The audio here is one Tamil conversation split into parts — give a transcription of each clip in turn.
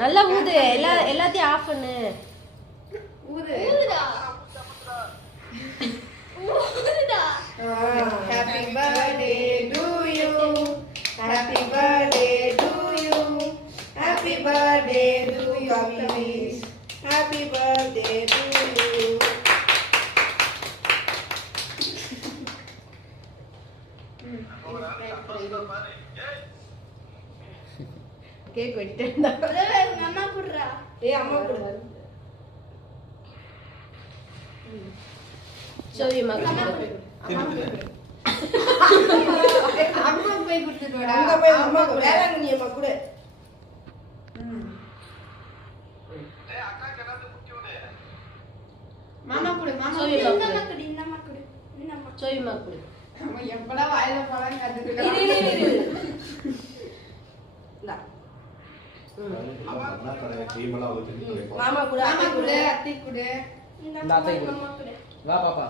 நல்லா ஊது. எல்லாத்தையும் ஆஃப் பண்ணு. ஊதுடா. Happy birthday to you. Happy birthday to you. Happy birthday to you. Happy birthday to you. Cake வெட்டேன்டா. அம்மா குடுறா. அம்மா குடு. சோவி மகன் அம்மா போய் கொடுத்துட்டு வாடா. அங்க போய் அம்மா வேளாங்கண்ணி அம்மா குடு. மாமா குடு. மாமா சோவி இந்த மகன் அம்மா குடு. இந்த அம்மா குடு. இந்த அம்மா சோவி மகன் அம்மா எப்படா வாயில பழம் கத்துக்கிட்டா. மாமா குடு. அத்தை குடு. அத்தை குடு. இந்த இந்த அத்தை குடு. அம்மா குடு. வா பாப்பா.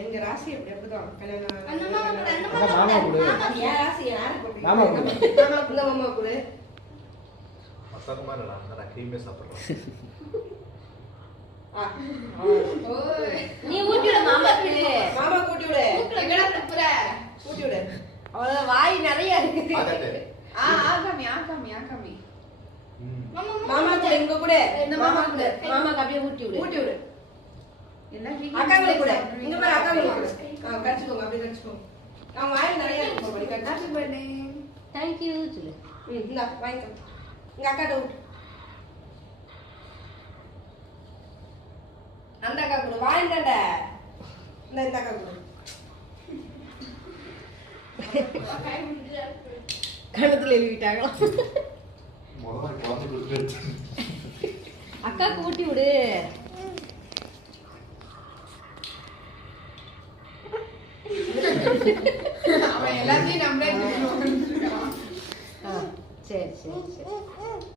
எங்க ராசி எப்படி அப்படிதான் கல்யாணம். அந்த மாமா குடு. அந்த மாமா மாமா குடு. குடு. என் ராசி யாரு போட்டு மாமா குடு. இந்த மாமா குடு. நீ ஊட்டி விடு மாமாக்கு. மாமா கூட்டி விடு. எங்கடா துப்புற? கூட்டி விடு. அவ்வளவு வாய் நிறைய இருக்குது. ஆகாமி. மாமா மாமா கூட இங்க கூட. இந்த மாமா குடு. மாமாக்கு அப்படியே ஊட்டி விடு. கூட்டி விடு. அக்காங்களை கூட. இங்க பாரு அக்காங்களை கூட. கடிச்சுக்கோங்க அப்படியே கடிச்சுக்கோங்க. நான் வாய் நிறைய இருக்கு போடி கடிச்சு. Thank you சொல்லு. இந்த வாங்கிக்கோ. இங்க அக்காட்ட விட்டு. அந்த அக்கா கூட வாங்கிட்டேன்டா. இந்த அக்கா கூட. கணத்துல எழுதிட்டாங்களா? அக்காக்கு ஊட்டி விடு. அவன் எல்லாத்தையும் நம்மளே சரி சரி சரி.